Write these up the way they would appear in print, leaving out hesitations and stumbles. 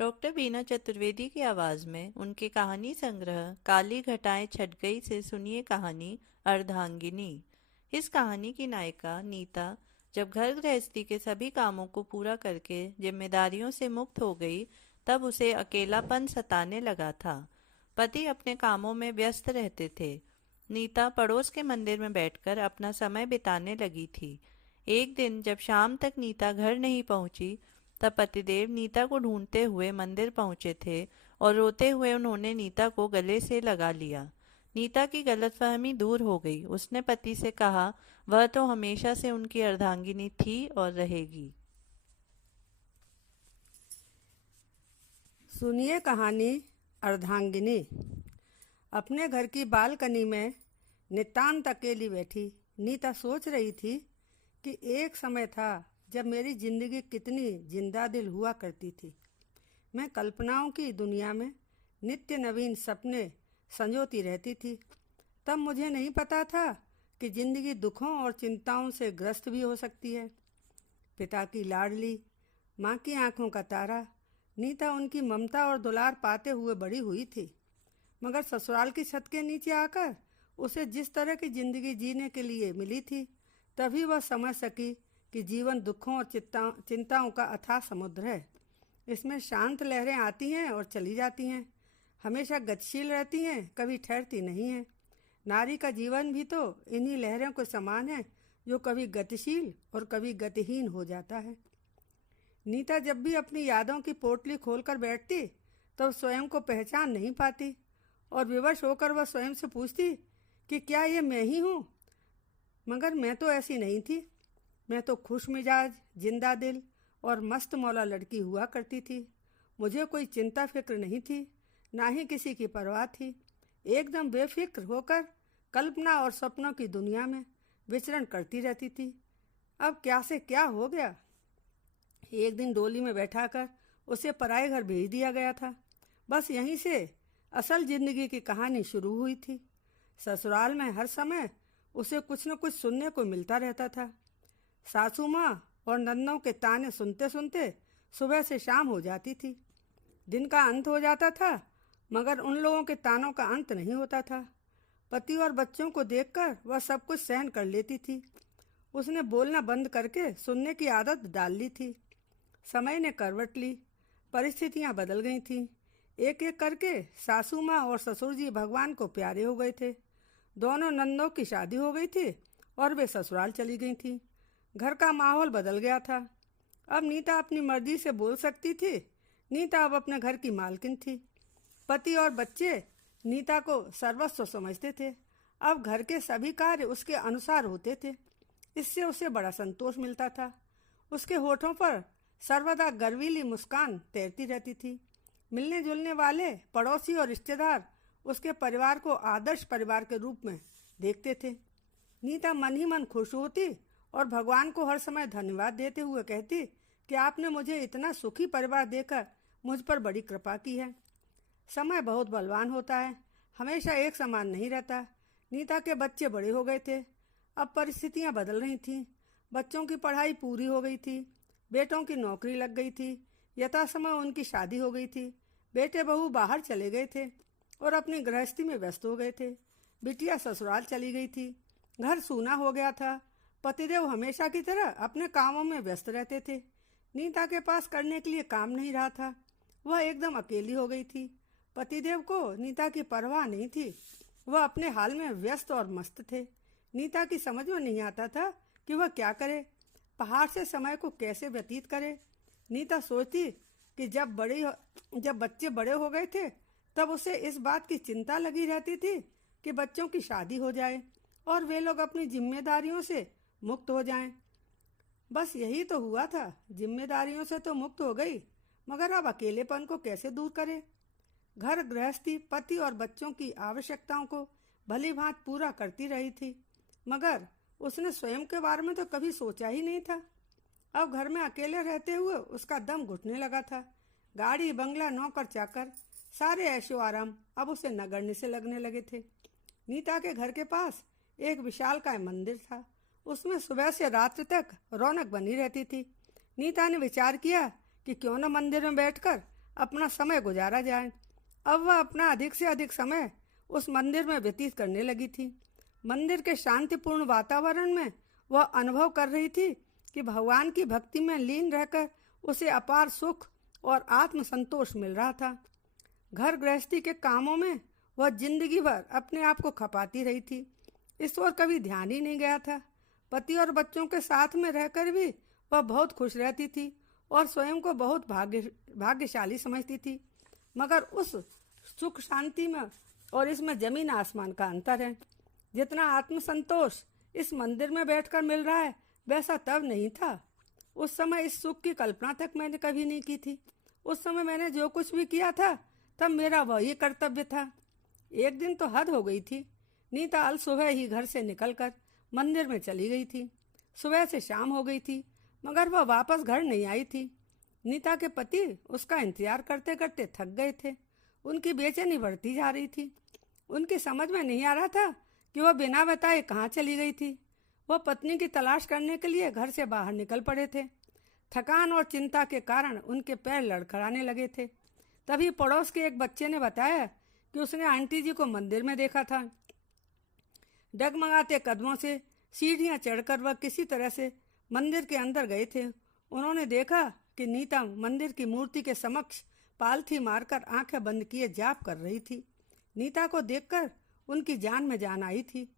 Doctor बीना चतुर्वेदी की आवाज में उनके कहानी संग्रह काली घटाएं छट गई से सुनिए कहानी अर्धांगिनी। इस कहानी की नायिका नीता जब घर गृहस्थी के सभी कामों को पूरा करके जिम्मेदारियों से मुक्त हो गई, तब उसे अकेलापन सताने लगा था। पति अपने कामों में व्यस्त रहते थे। नीता पड़ोस के मंदिर में बैठकर अपना समय बिताने लगी थी। एक दिन जब शाम तक नीता घर नहीं पहुंची, तब पतिदेव नीता को ढूंढते हुए मंदिर पहुंचे थे और रोते हुए उन्होंने नीता को गले से लगा लिया। नीता की गलतफहमी दूर हो गई। उसने पति से कहा, वह तो हमेशा से उनकी अर्धांगिनी थी और रहेगी। सुनिए कहानी अर्धांगिनी। अपने घर की बालकनी में नितांत अकेली बैठी नीता सोच रही थी कि एक समय था जब मेरी जिंदगी कितनी जिंदा दिल हुआ करती थी। मैं कल्पनाओं की दुनिया में नित्य नवीन सपने संजोती रहती थी। तब मुझे नहीं पता था कि जिंदगी दुखों और चिंताओं से ग्रस्त भी हो सकती है। पिता की लाडली, माँ की आंखों का तारा, नीता उनकी ममता और दुलार पाते हुए बड़ी हुई थी। मगर ससुराल की छत के नीचे आकर उसे जिस तरह की जिंदगी जीने के लिए मिली थी, तभी वह समझ सकी कि जीवन दुखों और चिंताओं का अथाह समुद्र है। इसमें शांत लहरें आती हैं और चली जाती हैं, हमेशा गतिशील रहती हैं, कभी ठहरती नहीं हैं। नारी का जीवन भी तो इन्हीं लहरों के समान है, जो कभी गतिशील और कभी गतिहीन हो जाता है। नीता जब भी अपनी यादों की पोटली खोलकर बैठती, तो स्वयं को पहचान नहीं पाती और विवश होकर वह स्वयं से पूछती कि क्या ये मैं ही हूँ। मगर मैं तो ऐसी नहीं थी। मैं तो खुश मिजाज, जिंदा दिल और मस्त मौला लड़की हुआ करती थी। मुझे कोई चिंता फिक्र नहीं थी, ना ही किसी की परवाह थी। एकदम बेफिक्र होकर कल्पना और सपनों की दुनिया में विचरण करती रहती थी। अब क्या से क्या हो गया। एक दिन डोली में बैठाकर उसे पराए घर भेज दिया गया था। बस यहीं से असल जिंदगी की कहानी शुरू हुई थी। ससुराल में हर समय उसे कुछ न कुछ सुनने को मिलता रहता था। सासू माँ और नन्नों के ताने सुनते सुनते सुबह से शाम हो जाती थी। दिन का अंत हो जाता था, मगर उन लोगों के तानों का अंत नहीं होता था। पति और बच्चों को देखकर वह सब कुछ सहन कर लेती थी। उसने बोलना बंद करके सुनने की आदत डाल ली थी। समय ने करवट ली, परिस्थितियां बदल गई थीं। एक एक करके सासू माँ और ससुर जी भगवान को प्यारे हो गए थे। दोनों नंदों की शादी हो गई थी और वे ससुराल चली गई थीं। घर का माहौल बदल गया था। अब नीता अपनी मर्जी से बोल सकती थी। नीता अब अपने घर की मालकिन थी। पति और बच्चे नीता को सर्वस्व समझते थे। अब घर के सभी कार्य उसके अनुसार होते थे। इससे उसे बड़ा संतोष मिलता था। उसके होठों पर सर्वदा गर्वीली मुस्कान तैरती रहती थी। मिलने जुलने वाले पड़ोसी और रिश्तेदार उसके परिवार को आदर्श परिवार के रूप में देखते थे। नीता मन ही मन खुश होती और भगवान को हर समय धन्यवाद देते हुए कहती कि आपने मुझे इतना सुखी परिवार देकर मुझ पर बड़ी कृपा की है। समय बहुत बलवान होता है, हमेशा एक समान नहीं रहता। नीता के बच्चे बड़े हो गए थे। अब परिस्थितियां बदल रही थीं। बच्चों की पढ़ाई पूरी हो गई थी, बेटों की नौकरी लग गई थी, यथासमय उनकी शादी हो गई थी। बेटे बहू बाहर चले गए थे और अपनी गृहस्थी में व्यस्त हो गए थे। बिटिया ससुराल चली गई थी। घर सूना हो गया था। पतिदेव हमेशा की तरह अपने कामों में व्यस्त रहते थे। नीता के पास करने के लिए काम नहीं रहा था। वह एकदम अकेली हो गई थी। पतिदेव को नीता की परवाह नहीं थी। वह अपने हाल में व्यस्त और मस्त थे। नीता की समझ में नहीं आता था कि वह क्या करे, पहाड़ से समय को कैसे व्यतीत करे। नीता सोचती कि जब बच्चे बड़े हो गए थे, तब उसे इस बात की चिंता लगी रहती थी कि बच्चों की शादी हो जाए और वे लोग अपनी जिम्मेदारियों से मुक्त हो जाएं। बस यही तो हुआ था। जिम्मेदारियों से तो मुक्त हो गई, मगर अब अकेलेपन को कैसे दूर करे। घर गृहस्थी, पति और बच्चों की आवश्यकताओं को भली भांति पूरा करती रही थी, मगर उसने स्वयं के बारे में तो कभी सोचा ही नहीं था। अब घर में अकेले रहते हुए उसका दम घुटने लगा था। गाड़ी बंगला, नौकर चाकर, सारे ऐशो आराम अब उसे नगण्य से लगने लगे थे। नीता के घर के पास एक विशालकाय मंदिर था। उसमें सुबह से रात तक रौनक बनी रहती थी। नीता ने विचार किया कि क्यों न मंदिर में बैठकर अपना समय गुजारा जाए। अब वह अपना अधिक से अधिक समय उस मंदिर में व्यतीत करने लगी थी। मंदिर के शांतिपूर्ण वातावरण में वह अनुभव कर रही थी कि भगवान की भक्ति में लीन रहकर उसे अपार सुख और आत्म संतोष मिल रहा था। घर गृहस्थी के कामों में वह जिंदगी भर अपने आप को खपाती रही थी। इस ओर कभी ध्यान ही नहीं गया था। पति और बच्चों के साथ में रहकर भी वह बहुत खुश रहती थी और स्वयं को बहुत भाग्यशाली समझती थी। मगर उस सुख शांति में और इसमें जमीन आसमान का अंतर है। जितना आत्मसंतोष इस मंदिर में बैठकर मिल रहा है वैसा तब नहीं था। उस समय इस सुख की कल्पना तक मैंने कभी नहीं की थी। उस समय मैंने जो कुछ भी किया था तब मेरा वही कर्तव्य था। एक दिन तो हद हो गई थी। नीता अल सुबह ही घर से निकलकर मंदिर में चली गई थी। सुबह से शाम हो गई थी मगर वह वापस घर नहीं आई थी। नीता के पति उसका इंतजार करते करते थक गए थे। उनकी बेचैनी बढ़ती जा रही थी। उनकी समझ में नहीं आ रहा था कि वह बिना बताए कहाँ चली गई थी। वह पत्नी की तलाश करने के लिए घर से बाहर निकल पड़े थे। थकान और चिंता के कारण उनके पैर लड़खड़ाने लगे थे। तभी पड़ोस के एक बच्चे ने बताया कि उसने आंटी जी को मंदिर में देखा था। डगमगाते कदमों से सीढ़ियां चढ़कर वह किसी तरह से मंदिर के अंदर गए थे। उन्होंने देखा कि नीता मंदिर की मूर्ति के समक्ष पालथी मारकर आंखें बंद किए जाप कर रही थी। नीता को देखकर उनकी जान में जान आई थी।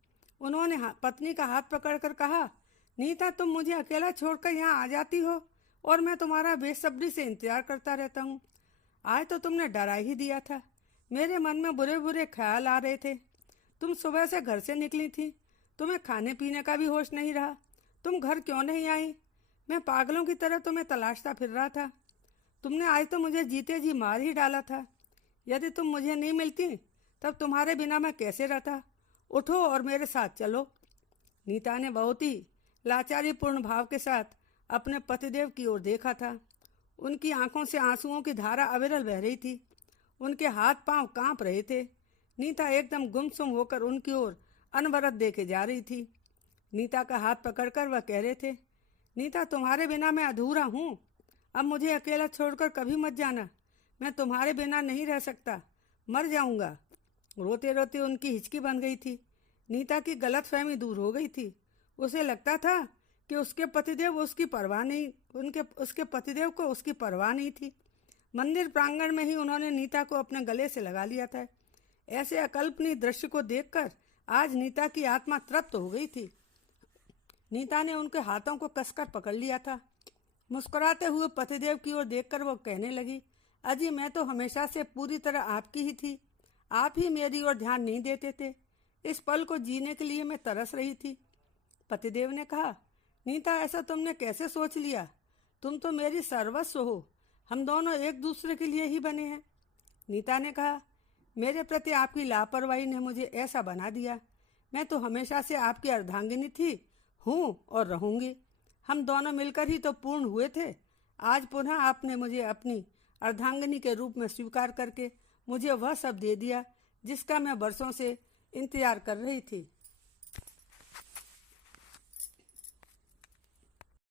उन्होंने पत्नी का हाथ पकड़कर कहा, नीता तुम मुझे अकेला छोड़कर यहाँ आ जाती हो और मैं तुम्हारा बेसब्री से इंतजार करता रहता हूँ। आज तो तुमने डरा ही दिया था। मेरे मन में बुरे बुरे ख्याल आ रहे थे। तुम सुबह से घर से निकली थी, तुम्हें खाने पीने का भी होश नहीं रहा। तुम घर क्यों नहीं आई? मैं पागलों की तरह तुम्हें तलाशता फिर रहा था। तुमने आज तो मुझे जीते जी मार ही डाला था। यदि तुम मुझे नहीं मिलती तब तुम्हारे बिना मैं कैसे रहता? उठो और मेरे साथ चलो। नीता ने बहुत ही लाचारीपूर्ण भाव के साथ अपने पतिदेव की ओर देखा था। उनकी आंखों से आंसुओं की धारा अविरल बह रही थी। उनके हाथ पांव कांप रहे थे। नीता एकदम गुमसुम होकर उनकी ओर अनवरत देखे जा रही थी। नीता का हाथ पकड़कर वह कह रहे थे, नीता तुम्हारे बिना मैं अधूरा हूँ। अब मुझे अकेला छोड़कर कभी मत जाना। मैं तुम्हारे बिना नहीं रह सकता, मर जाऊंगा। रोते रोते उनकी हिचकी बन गई थी। नीता की गलतफहमी दूर हो गई थी। उसे लगता था कि उसके पतिदेव को उसकी परवाह नहीं थी। मंदिर प्रांगण में ही उन्होंने नीता को अपने गले से लगा लिया था। ऐसे अकल्पनीय दृश्य को देखकर आज नीता की आत्मा तृप्त हो गई थी। नीता ने उनके हाथों को कसकर पकड़ लिया था। मुस्कुराते हुए पतिदेव की ओर देखकर वो कहने लगी, अजी मैं तो हमेशा से पूरी तरह आपकी ही थी। आप ही मेरी ओर ध्यान नहीं देते थे। इस पल को जीने के लिए मैं तरस रही थी। पतिदेव ने कहा, नीता ऐसा तुमने कैसे सोच लिया? तुम तो मेरी सर्वस्व हो। हम दोनों एक दूसरे के लिए ही बने हैं। नीता ने कहा, मेरे प्रति आपकी लापरवाही ने मुझे ऐसा बना दिया। मैं तो हमेशा से आपकी अर्धांगिनी थी, हूँ और रहूंगी। हम दोनों मिलकर ही तो पूर्ण हुए थे। आज पुनः आपने मुझे अपनी अर्धांगिनी के रूप में स्वीकार करके मुझे वह सब दे दिया जिसका मैं बरसों से इंतजार कर रही थी।